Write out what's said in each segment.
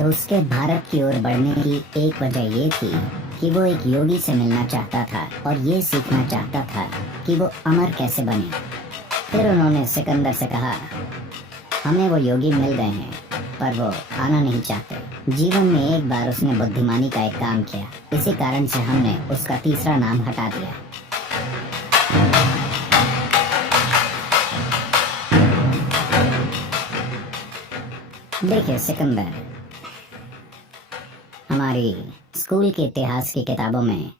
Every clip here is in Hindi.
तो उसके भारत की ओर बढ़ने की एक वजह ये थी कि वो एक योगी से मिलना चाहता था और ये सीखना चाहता था कि वो अमर कैसे बने। फिर उन्होंने सिकंदर से कहा, हमें वो योगी मिल गए हैं पर वो आना नहीं चाहते। जीवन में एक बार उसने बुद्धिमानी का एक काम किया, इसी कारण से हमने उसका तीसरा नाम हटा दिया। देखिए सिकंदर, हमारी स्कूल के इतिहास की किताबों में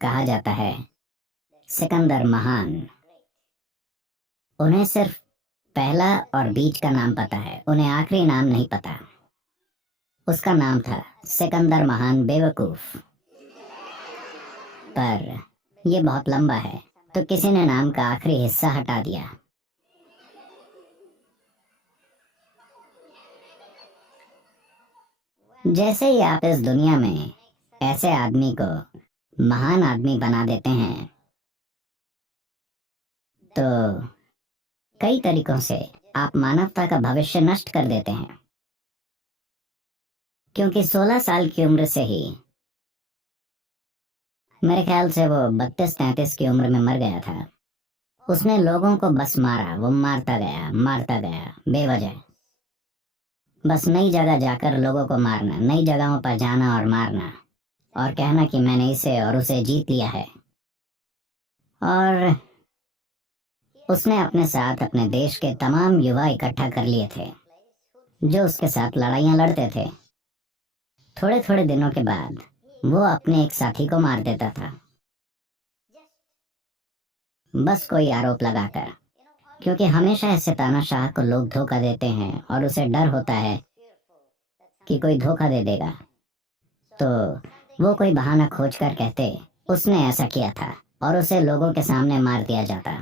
कहा जाता है सिकंदर महान। उन्हें सिर्फ पहला और बीच का नाम पता है, उन्हें आखिरी नाम नहीं पता। उसका नाम था सिकंदर महान बेवकूफ। पर यह बहुत लंबा है तो किसी ने नाम का आखिरी हिस्सा हटा दिया। जैसे ही आप इस दुनिया में ऐसे आदमी को महान आदमी बना देते हैं तो कई तरीकों से आप मानवता का भविष्य नष्ट कर देते हैं। क्योंकि 16 साल की उम्र से ही, मेरे ख्याल से वो 32-33 की उम्र में मर गया था, उसने लोगों को बस मारा। वो मारता गया बेवजह। बस नई जगह जाकर लोगों को मारना, नई जगहों पर जाना और मारना और कहना कि मैंने इसे और उसे जीत लिया है। और उसने अपने साथ अपने देश के तमाम युवा इकट्ठा कर लिए थे जो उसके साथ लड़ाइयां लड़ते थे। थोड़े थोड़े दिनों के बाद वो अपने एक साथी को मार देता था, बस कोई आरोप लगाकर। क्योंकि हमेशा ऐसे तानाशाह को लोग धोखा देते हैं और उसे डर होता है कि कोई धोखा दे देगा, तो वो कोई बहाना खोज कर कहते उसने ऐसा किया था और उसे लोगों के सामने मार दिया जाता।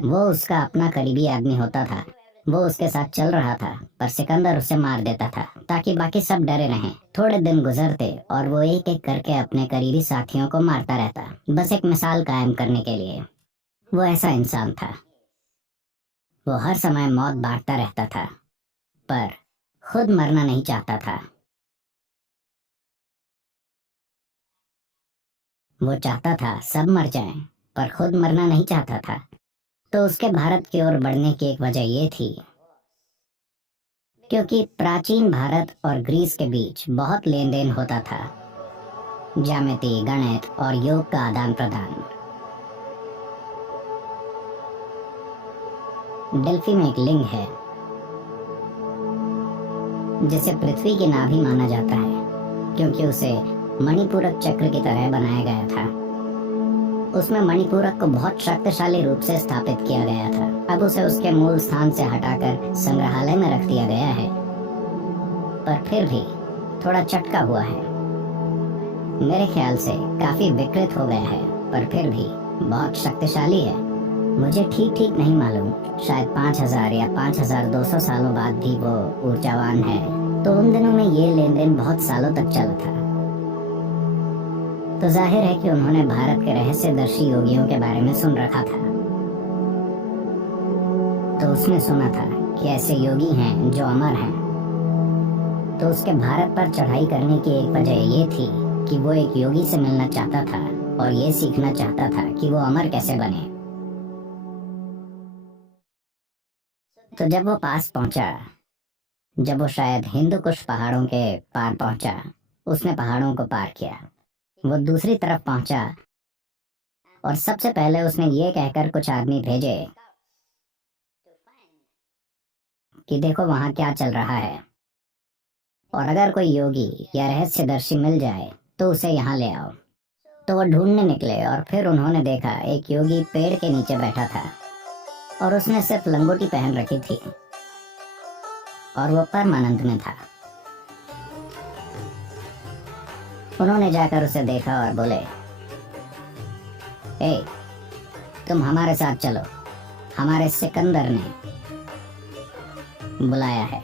वो उसका अपना करीबी आदमी होता था, वो उसके साथ चल रहा था, पर सिकंदर उसे मार देता था ताकि बाकी सब डरे रहें। थोड़े दिन गुजरते और वो एक एक करके अपने करीबी साथियों को मारता रहता, बस एक मिसाल कायम करने के लिए। वो ऐसा इंसान था, वो हर समय मौत बांटता रहता था पर खुद मरना नहीं चाहता था। वो चाहता था सब मर जाएं, पर खुद मरना नहीं चाहता था। तो उसके भारत की ओर बढ़ने की एक वजह ये थी क्योंकि प्राचीन भारत और ग्रीस के बीच बहुत लेन देन होता था, ज्यामिति, गणित और योग का आदान प्रदान। डेल्फी में एक लिंग है जिसे पृथ्वी की नाभि माना जाता है क्योंकि उसे मणिपूरक चक्र की तरह बनाया गया था। उसमें मणिपूरक को बहुत शक्तिशाली रूप से स्थापित किया गया था। अब उसे उसके मूल स्थान से हटाकर संग्रहालय में रख दिया गया है, पर फिर भी थोड़ा चटका हुआ है। मेरे ख्याल से काफी विकृत हो गया है, पर फिर भी बहुत शक्तिशाली है। मुझे ठीक नहीं मालूम, शायद 5000 या 5200 सालों बाद भी वो ऊर्जावान है। तो उन दिनों में ये लेन देन बहुत सालों तक चला था। तो जाहिर है कि उन्होंने भारत के रहस्यदर्शी योगियों के बारे में सुन रखा था। तो उसने सुना था कि ऐसे योगी हैं जो अमर हैं। तो उसके भारत पर चढ़ाई करने की एक वजह ये थी कि वो एक योगी से मिलना चाहता था और ये सीखना चाहता था कि वो अमर कैसे बने। तो जब वो पास पहुंचा, जब वो शायद हिंदू कुश पहाड़ों के पार पहुंचा, उसने पहाड़ों को पार किया। वो दूसरी तरफ पहुंचा और सबसे पहले उसने ये कहकर कुछ आदमी भेजे कि देखो वहां क्या चल रहा है, और अगर कोई योगी या रहस्यदर्शी मिल जाए तो उसे यहाँ ले आओ। तो वो ढूंढने निकले और फिर उन्होंने देखा एक योगी पेड़ के नीचे बैठा था और उसने सिर्फ लंगोटी पहन रखी थी और वो परमानंद में था। उन्होंने जाकर उसे देखा और बोले, ए, तुम हमारे साथ चलो, हमारे सिकंदर ने बुलाया है।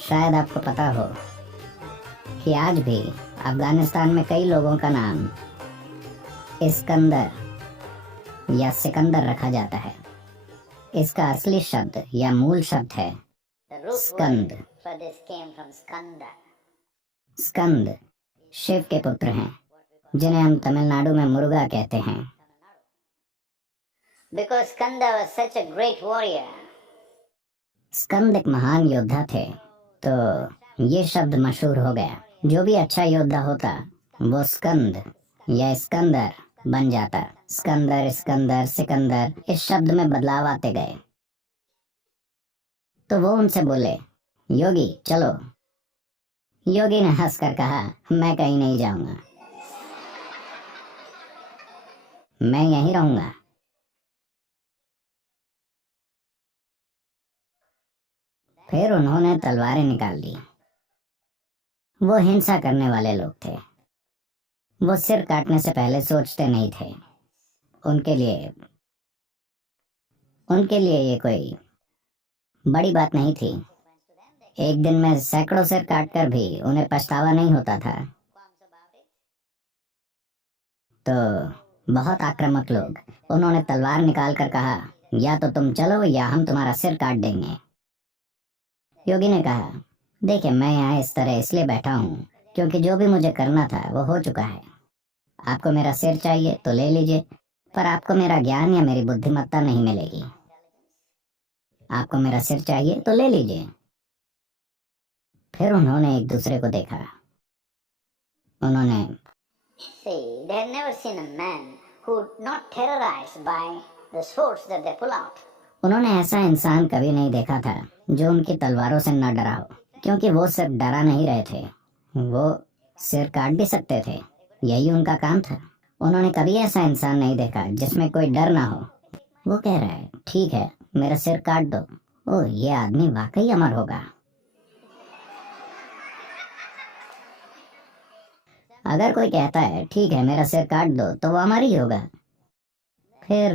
शायद आपको पता हो कि आज भी अफगानिस्तान में कई लोगों का नाम इस्कंदर या सिकंदर रखा जाता है। इसका असली शब्द या मूल शब्द है स्कंद। स्कंद शिव के पुत्र हैं, जिन्हें हम तमिलनाडु में मुरुगा कहते हैं। Because Skanda was such a great warrior. स्कंद एक महान योद्धा थे, तो ये शब्द मशहूर हो गया। जो भी अच्छा योद्धा होता वो स्कंद या स्कंदर बन जाता। स्कंदर, स्कंदर, सिकंदर, इस शब्द में बदलाव आते गए। तो वो उनसे बोले, योगी चलो। योगी ने हंसकर कहा, मैं कहीं नहीं जाऊंगा, मैं यहीं रहूंगा। फिर उन्होंने तलवारें निकाल ली। वो हिंसा करने वाले लोग थे। वो सिर काटने से पहले सोचते नहीं थे। उनके लिए ये कोई बड़ी बात नहीं थी। एक दिन में सैकड़ों सिर काटकर भी उन्हें पछतावा नहीं होता था। तो बहुत आक्रामक लोग, उन्होंने तलवार निकाल कर कहा, या तो तुम चलो या हम तुम्हारा सिर काट देंगे। योगी ने कहा, देखिए मैं यहाँ इस तरह इसलिए बैठा हूँ क्योंकि जो भी मुझे करना था वो हो चुका है। आपको मेरा सिर चाहिए तो ले लीजिए, पर आपको मेरा ज्ञान या मेरी बुद्धिमत्ता नहीं मिलेगी। आपको मेरा सिर चाहिए तो ले लीजिए। फिर उन्होंने एक दूसरे को देखा। उन्होंने See, they had never seen a man who not terrorized by the swords that they pull out. उन्होंने ऐसा इंसान कभी नहीं देखा था जो उनकी तलवारों से न डरा हो, क्योंकि वो सिर्फ डरा नहीं रहे थे, वो सिर काट भी सकते थे। यही उनका काम था। उन्होंने कभी ऐसा इंसान नहीं देखा जिसमें कोई डर ना हो। वो कह रहा है, ठीक है मेरा सिर काट दो। ओह, ये आदमी वाकई अमर होगा। अगर कोई कहता है ठीक है मेरा सिर काट दो, तो वो अमर ही होगा। फिर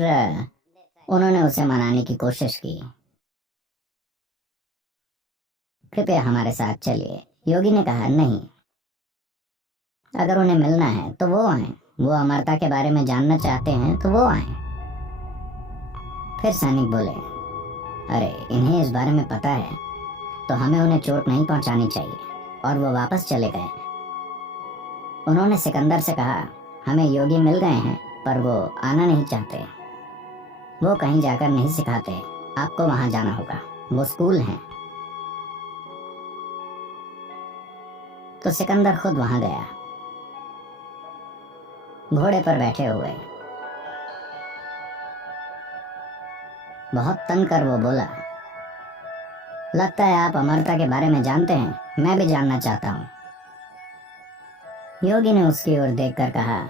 उन्होंने उसे मनाने की कोशिश की, कृपया हमारे साथ चलिए। योगी ने कहा, नहीं, अगर उन्हें मिलना है तो वो आए, वो अमरता के बारे में जानना चाहते हैं तो वो आए। फिर सैनिक बोले, अरे इन्हें इस बारे में पता है तो हमें उन्हें चोट नहीं पहुंचानी चाहिए। और वो वापस चले गए। उन्होंने सिकंदर से कहा, हमें योगी मिल गए हैं पर वो आना नहीं चाहते। वो कहीं जाकर नहीं सिखाते, आपको वहां जाना होगा, वो स्कूल हैं। तो सिकंदर खुद वहां गया, घोड़े पर बैठे हुए। बहुत तंग कर वो बोला, लगता है आप अमरता के बारे में जानते हैं, मैं भी जानना चाहता हूँ। योगी ने उसकी ओर देखकर कहा,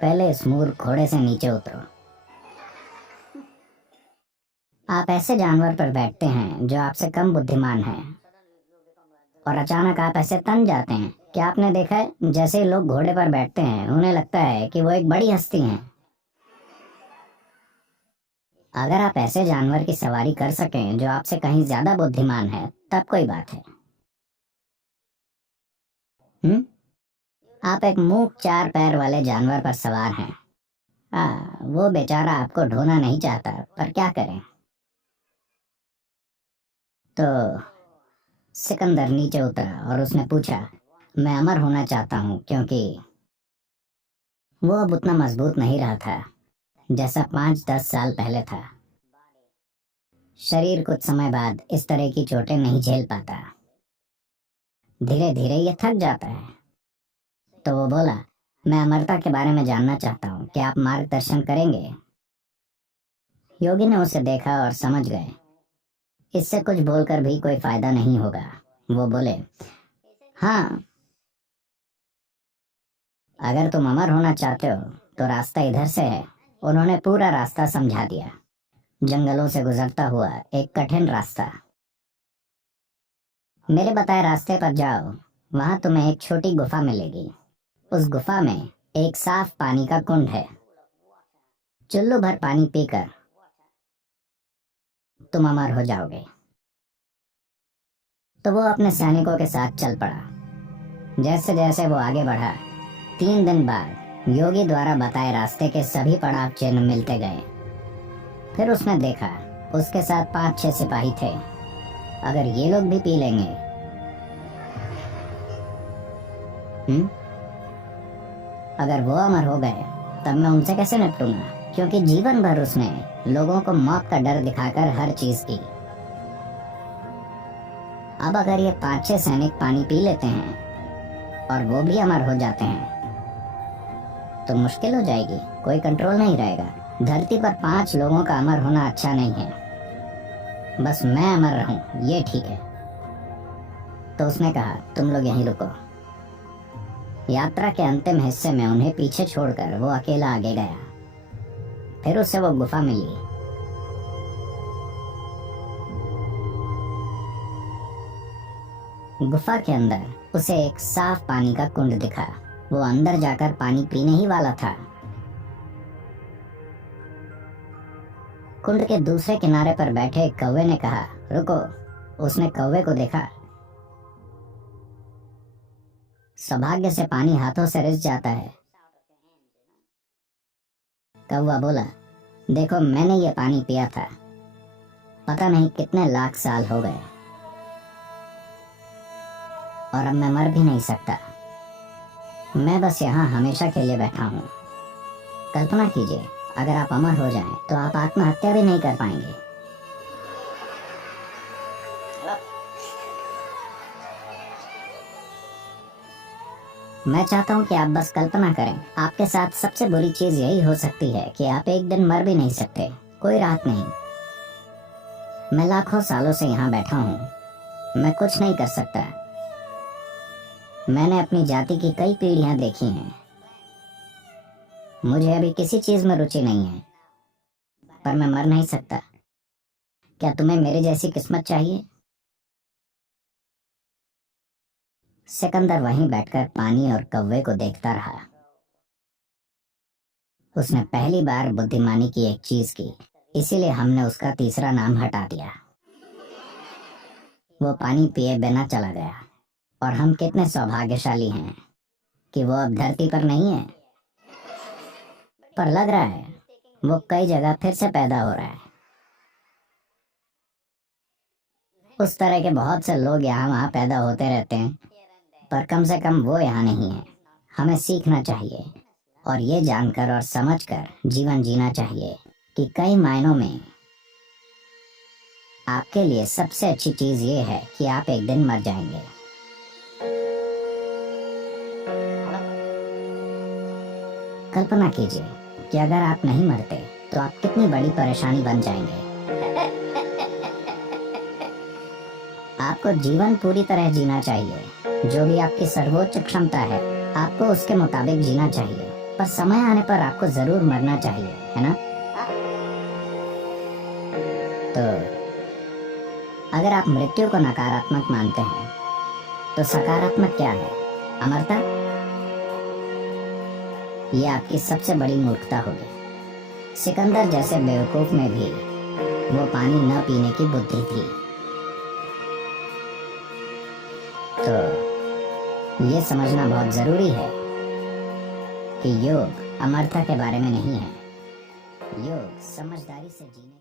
पहले इस मूर्ख घोड़े से नीचे उतरो। आप ऐसे जानवर पर बैठते हैं जो आपसे कम बुद्धिमान है, और अचानक आप ऐसे तन जाते हैं। क्या आपने देखा है, जैसे लोग घोड़े पर बैठते हैं उन्हें लगता है कि वो एक बड़ी हस्ती हैं। अगर आप ऐसे जानवर की सवारी कर सकें जो आपसे कहीं ज्यादा बुद्धिमान है, तब कोई बात है। आप एक मूक 4 पैर वाले जानवर पर सवार हैं। वो बेचारा आपको ढोना नहीं चाहता, पर क्या करें। तो सिकंदर नीचे उतरा और उसने पूछा, मैं अमर होना चाहता हूँ, क्योंकि वो अब उतना मजबूत नहीं रहा था जैसा 5-10 साल पहले था। शरीर कुछ समय बाद इस तरह की चोटें नहीं झेल पाता, धीरे धीरे ये थक जाता है। तो वो बोला, मैं अमरता के बारे में जानना चाहता हूँ, क्या आप मार्गदर्शन करेंगे। योगी ने उसे देखा और समझ गए इससे कुछ बोलकर भी कोई फायदा नहीं होगा। वो बोले, हाँ, अगर तुम अमर होना चाहते हो तो रास्ता इधर से है। उन्होंने पूरा रास्ता समझा दिया, जंगलों से गुजरता हुआ एक कठिन रास्ता। मेरे बताए रास्ते पर जाओ, वहां तुम्हें एक छोटी गुफा मिलेगी। उस गुफा में एक साफ पानी का कुंड है। चुल्लू भर पानी पीकर तुम अमर हो जाओगे। तो वो अपने सैनिकों के साथ चल पड़ा। जैसे जैसे वो आगे बढ़ा, 3 दिन बाद योगी द्वारा बताए रास्ते के सभी पड़ाव चिन्ह मिलते गए। फिर उसने देखा उसके साथ 5-6 सिपाही थे। अगर ये लोग भी पी लेंगे, अगर वो अमर हो गए, तब मैं उनसे कैसे निपटूंगा? क्योंकि जीवन भर उसने लोगों को मौत का डर दिखाकर हर चीज की। अब अगर ये 5-6 सैनिक पानी पी लेते हैं और वो भी अमर हो जाते हैं, तो मुश्किल हो जाएगी, कोई कंट्रोल नहीं रहेगा। धरती पर 5 लोगों का अमर होना अच्छा नहीं है, बस मैं अमर रहूं ये ठीक है। तो उसने कहा, तुम लोग यहीं रुको। यात्रा के अंतिम हिस्से में उन्हें पीछे छोड़कर वो अकेला आगे गया। फिर उसे वो गुफा मिली। गुफा के अंदर उसे एक साफ पानी का कुंड दिखा। वो अंदर जाकर पानी पीने ही वाला था। कुंड के दूसरे किनारे पर बैठे एक कौवे ने कहा, रुको। उसने कौवे को देखा। सौभाग्य से पानी हाथों से रिस जाता है। कौवा बोला, देखो मैंने ये पानी पिया था, पता नहीं कितने लाख साल हो गए, और अब मैं मर भी नहीं सकता। मैं बस यहाँ हमेशा के लिए बैठा हूँ। कल्पना कीजिए, अगर आप अमर हो जाएं, तो आप आत्महत्या भी नहीं कर पाएंगे। मैं चाहता हूँ कि आप बस कल्पना करें, आपके साथ सबसे बुरी चीज यही हो सकती है कि आप एक दिन मर भी नहीं सकते, कोई राहत नहीं। मैं लाखों सालों से यहाँ बैठा हूँ, मैं कुछ नहीं कर सकता। मैंने अपनी जाति की कई पीढ़ियां देखी हैं। मुझे अभी किसी चीज में रुचि नहीं है, पर मैं मर नहीं सकता। क्या तुम्हें मेरी जैसी किस्मत चाहिए? सिकंदर वहीं बैठकर पानी और कौवे को देखता रहा। उसने पहली बार बुद्धिमानी की एक चीज की, इसीलिए हमने उसका तीसरा नाम हटा दिया। वो पानी पिए बिना चला गया, और हम कितने सौभाग्यशाली हैं कि वो अब धरती पर नहीं है, पर लग रहा है वो कई जगह फिर से पैदा हो रहा है। उस तरह के बहुत से लोग यहाँ वहाँ पैदा होते रहते हैं, पर कम से कम वो यहाँ नहीं है। हमें सीखना चाहिए और ये जानकर और समझकर जीवन जीना चाहिए कि कई मायनों में आपके लिए सबसे अच्छी चीज ये है कि आप एक दिन मर जाएंगे। कल्पना कीजिए कि अगर आप नहीं मरते तो आप कितनी बड़ी परेशानी बन जाएंगे। आपको जीवन पूरी तरह जीना चाहिए। जो भी आपकी सर्वोच्च क्षमता है, आपको उसके मुताबिक जीना चाहिए, पर समय आने पर आपको जरूर मरना चाहिए, है ना? तो अगर आप मृत्यु को नकारात्मक मानते हैं, तो सकारात्मक क्या है? अमरता? ये आपकी सबसे बड़ी मूर्खता होगी। सिकंदर जैसे बेवकूफ में भी वो पानी न पीने की बुद्धि थी। तो ये समझना बहुत जरूरी है कि योग अमरता के बारे में नहीं है, योग समझदारी से जीने